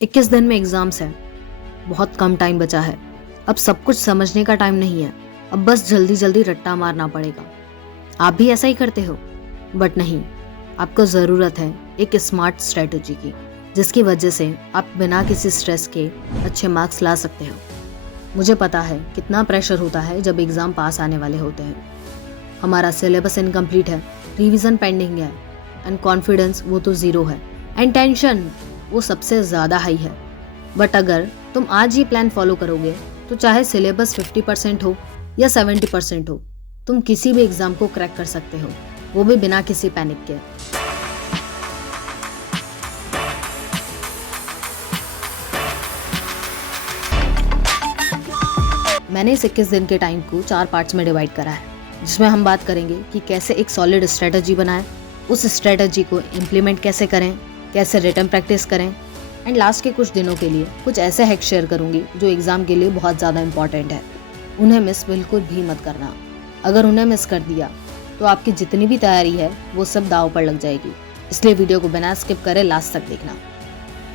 21 दिन में एग्जाम्स है। बहुत कम टाइम बचा है। अब सब कुछ समझने का टाइम नहीं है। अब बस जल्दी जल्दी रट्टा मारना पड़ेगा। आप भी ऐसा ही करते हो, बट नहीं, आपको ज़रूरत है एक स्मार्ट स्ट्रेटजी की, जिसकी वजह से आप बिना किसी स्ट्रेस के अच्छे मार्क्स ला सकते हो। मुझे पता है कितना प्रेशर होता है जब एग्ज़ाम पास आने वाले होते हैं। हमारा सिलेबस इनकम्प्लीट है, रिवीजन पेंडिंग है, एंड कॉन्फिडेंस वो तो ज़ीरो है, एंड टेंशन वो सबसे ज़्यादा हाई है। बट अगर तुम आज ये प्लान फॉलो करोगे तो चाहे सिलेबस 50% हो या 70% हो, तुम किसी भी एग्ज़ाम को क्रैक कर सकते हो, वो भी बिना किसी पैनिक के। मैंने इस 21 दिन के टाइम को 4 पार्ट्स में डिवाइड करा है, जिसमें हम बात करेंगे कि कैसे एक सॉलिड स्ट्रेटजी बनाएं, उस स्ट्रेटजी को इम्प्लीमेंट कैसे करें, कैसे रिटन प्रैक्टिस करें, एंड लास्ट के कुछ दिनों के लिए कुछ ऐसे हैक शेयर करूंगी जो एग्जाम के लिए बहुत ज़्यादा इंपॉर्टेंट है। उन्हें मिस बिल्कुल भी मत करना। अगर उन्हें मिस कर दिया तो आपकी जितनी भी तैयारी है वो सब दांव पर लग जाएगी। इसलिए वीडियो को बिना स्किप करे लास्ट तक देखना।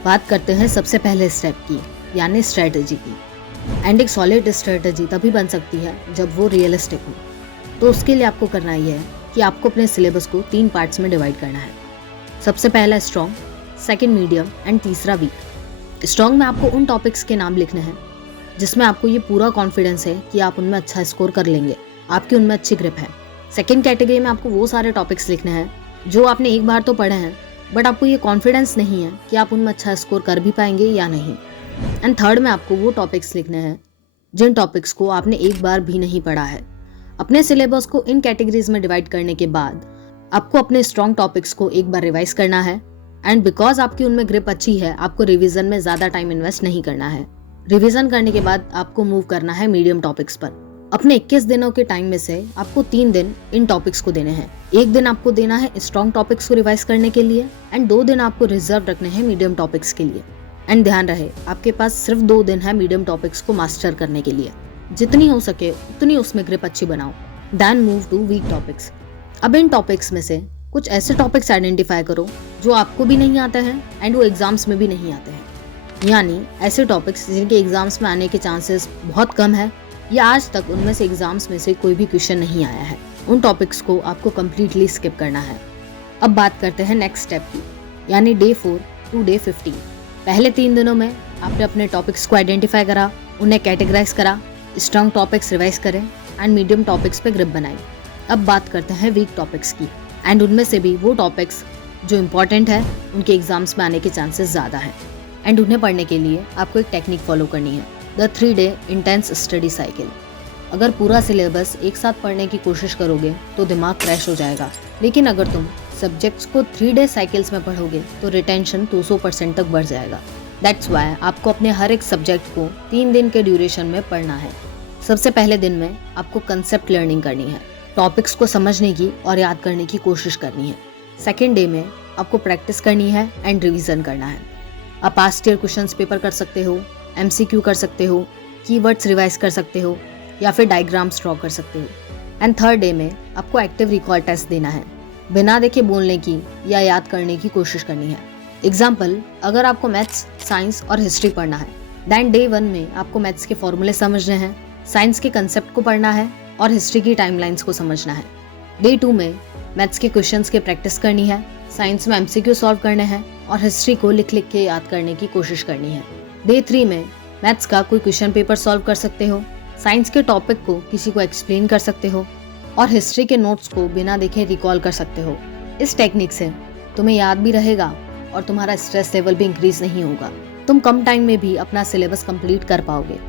बात करते हैं सबसे पहले स्टेप की, यानी स्ट्रेटजी की। एंड एक सॉलिड स्ट्रेटजी तभी बन सकती है जब वो रियलिस्टिक हो। तो उसके लिए आपको करना ये है कि आपको अपने सिलेबस को 3 पार्ट्स में डिवाइड करना है। सबसे पहला स्ट्रॉन्ग, सेकंड मीडियम एंड तीसरा वीक। स्ट्रॉन्ग में आपको उन टॉपिक्स के नाम लिखने हैं जिसमें आपको ये पूरा कॉन्फिडेंस है कि आप उनमें अच्छा स्कोर कर लेंगे, आपकी उनमें अच्छी ग्रिप है। सेकंड कैटेगरी में आपको वो सारे टॉपिक्स लिखने हैं जो आपने एक बार तो पढ़े हैं, बट आपको ये कॉन्फिडेंस नहीं है कि आप उनमें अच्छा स्कोर कर भी पाएंगे या नहीं। एंड थर्ड में आपको वो टॉपिक्स लिखने हैं जिन टॉपिक्स को आपने एक बार भी नहीं पढ़ा है। अपने सिलेबस को इन कैटेगरीज में डिवाइड करने के बाद आपको अपने स्ट्रॉन्ग टॉपिक्स को एक बार रिवाइज करना है, एंड बिकॉज आपकी उनमें ग्रिप अच्छी है, आपको रिवीजन में ज़्यादा टाइम इन्वेस्ट नहीं करना है। रिवीजन करने के बाद आपको मूव करना है मीडियम टॉपिक्स पर। अपने 21 दिनों के टाइम में से आपको 3 दिन इन टॉपिक्स को देने हैं। एक दिन आपको देना है स्ट्रॉन्ग टॉपिक्स को रिवाइज करने के लिए, एंड 2 दिन आपको रिजर्व रखने हैं मीडियम टॉपिक्स के लिए। एंड ध्यान रहे, आपके पास सिर्फ 2 दिन है मीडियम टॉपिक्स को मास्टर करने के लिए। जितनी हो सके उतनी उसमें ग्रिप अच्छी बनाओ। Then move to weak topics. अब इन टॉपिक्स में से कुछ ऐसे टॉपिक्स आइडेंटिफाई करो जो आपको भी नहीं आते हैं एंड वो एग्जाम्स में भी नहीं आते हैं, यानी ऐसे टॉपिक्स जिनके एग्जाम्स में आने के चांसेस बहुत कम है या आज तक उनमें से एग्जाम्स में से कोई भी क्वेश्चन नहीं आया है। उन टॉपिक्स को आपको कम्प्लीटली स्किप करना है। अब बात करते हैं नेक्स्ट स्टेप की, यानी डे 4 टू डे 15। पहले 3 दिनों में आपने अपने टॉपिक्स को आइडेंटिफाई करा, उन्हें कैटेगराइज करा, स्ट्रॉन्ग टॉपिक्स रिवाइज करें एंड मीडियम टॉपिक्स पे ग्रिप बनाई। अब बात करते हैं वीक टॉपिक्स की, एंड उनमें से भी वो टॉपिक्स जो इम्पॉर्टेंट है, उनके एग्जाम्स में आने के चांसेस ज़्यादा हैं। एंड उन्हें पढ़ने के लिए आपको एक टेक्निक फॉलो करनी है, the 3 day intense study cycle. अगर पूरा सिलेबस एक साथ पढ़ने की कोशिश करोगे तो दिमाग क्रैश हो जाएगा, लेकिन अगर तुम सब्जेक्ट्स को 3 डे साइकिल्स में पढ़ोगे तो रिटेंशन 200% तक बढ़ जाएगा। दैट्स वाई आपको अपने हर एक सब्जेक्ट को 3 दिन के ड्यूरेशन में पढ़ना है। सबसे पहले दिन में आपको कंसेप्ट लर्निंग करनी है, टॉपिक्स को समझने की और याद करने की कोशिश करनी है। सेकेंड डे में आपको प्रैक्टिस करनी है एंड रिवीजन करना है। आप पास्ट ईयर क्वेश्चंस पेपर कर सकते हो, MCQ कर सकते हो, कीवर्ड्स रिवाइज कर सकते हो या फिर डायग्राम्स ड्रॉ कर सकते हो। एंड थर्ड डे में आपको एक्टिव रिकॉल टेस्ट देना है, बिना देखे बोलने की या याद करने की कोशिश करनी है। एग्जाम्पल, अगर आपको मैथ्स, साइंस और हिस्ट्री पढ़ना है, दैन डे 1 में आपको मैथ्स के फॉर्मूले समझने हैं, साइंस के कंसेप्ट को पढ़ना है और हिस्ट्री की टाइमलाइंस को समझना है। डे 2 में मैथ्स के क्वेश्चंस की प्रैक्टिस करनी है, साइंस में MCQ सॉल्व करने हैं और हिस्ट्री को लिख लिख के याद करने की कोशिश करनी है। डे 3 में मैथ्स का कोई क्वेश्चन पेपर सॉल्व कर सकते हो, साइंस के टॉपिक को किसी को एक्सप्लेन कर सकते हो और हिस्ट्री के नोट्स को बिना देखे रिकॉल कर सकते हो। इस टेक्निक से तुम्हें याद भी रहेगा और तुम्हारा स्ट्रेस लेवल भी इंक्रीज नहीं होगा। तुम कम टाइम में भी अपना सिलेबस कंप्लीट कर पाओगे।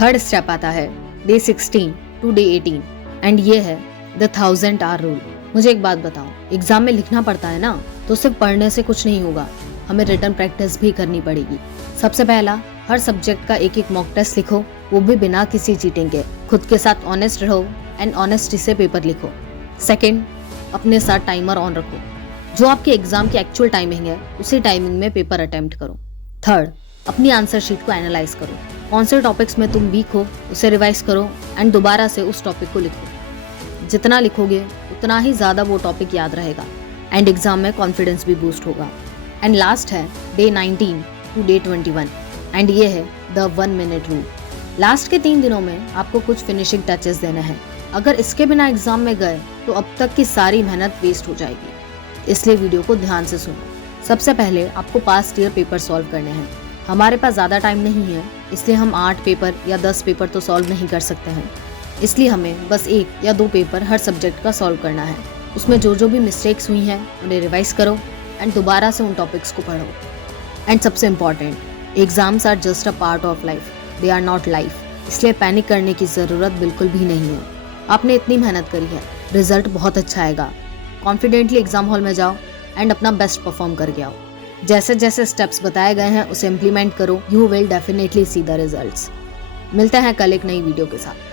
थर्ड स्टेप आता है डे 16 टू डे 18, एंड ये है द 1000 आवर रूल। मुझे एक बात बताओ, एग्जाम में लिखना पड़ता है ना, तो सिर्फ पढ़ने से कुछ नहीं होगा, हमें रिटन प्रैक्टिस भी करनी पड़ेगी। सबसे पहला, हर सब्जेक्ट का एक एक मॉक टेस्ट लिखो, वो भी बिना किसी चीटिंग के। खुद के साथ ऑनेस्ट रहो एंड ऑनेस्टी से पेपर लिखो। सेकेंड, अपने साथ टाइमर ऑन रखो, जो आपके एग्जाम की एक्चुअल टाइमिंग है उसी टाइमिंग में पेपर अटेम्प्ट करो। थर्ड, अपनी आंसर शीट को एनालाइज करो, कौन से टॉपिक्स में तुम वीक हो उसे रिवाइज करो एंड दोबारा से उस टॉपिक को लिखो। जितना लिखोगे उतना ही ज़्यादा वो टॉपिक याद रहेगा एंड एग्जाम में कॉन्फिडेंस भी बूस्ट होगा। एंड लास्ट है डे 19 टू डे 21 एंड ये है द 1 मिनट रूल। लास्ट के 3 दिनों में आपको कुछ फिनिशिंग टचेस देने हैं। अगर इसके बिना एग्जाम में गए तो अब तक की सारी मेहनत वेस्ट हो जाएगी, इसलिए वीडियो को ध्यान से सुनो। सबसे पहले आपको पास्ट ईयर पेपर सॉल्व करने हैं। हमारे पास ज़्यादा टाइम नहीं है, इसलिए हम 8 पेपर या 10 पेपर तो सॉल्व नहीं कर सकते हैं। इसलिए हमें बस 1 या 2 पेपर हर सब्जेक्ट का सॉल्व करना है। उसमें जो भी मिस्टेक्स हुई हैं उन्हें रिवाइज करो एंड दोबारा से उन टॉपिक्स को पढ़ो। एंड सबसे important, exams are just a part of life, they are not life, इसलिए पैनिक करने की ज़रूरत बिल्कुल भी नहीं है। आपने इतनी मेहनत करी है, रिजल्ट बहुत अच्छा आएगा। कॉन्फिडेंटली एग्जाम हॉल में जाओ एंड अपना बेस्ट परफॉर्म करके आओ। जैसे जैसे स्टेप्स बताए गए हैं उसे इम्प्लीमेंट करो, you will definitely see the results. मिलते हैं कल एक नई वीडियो के साथ।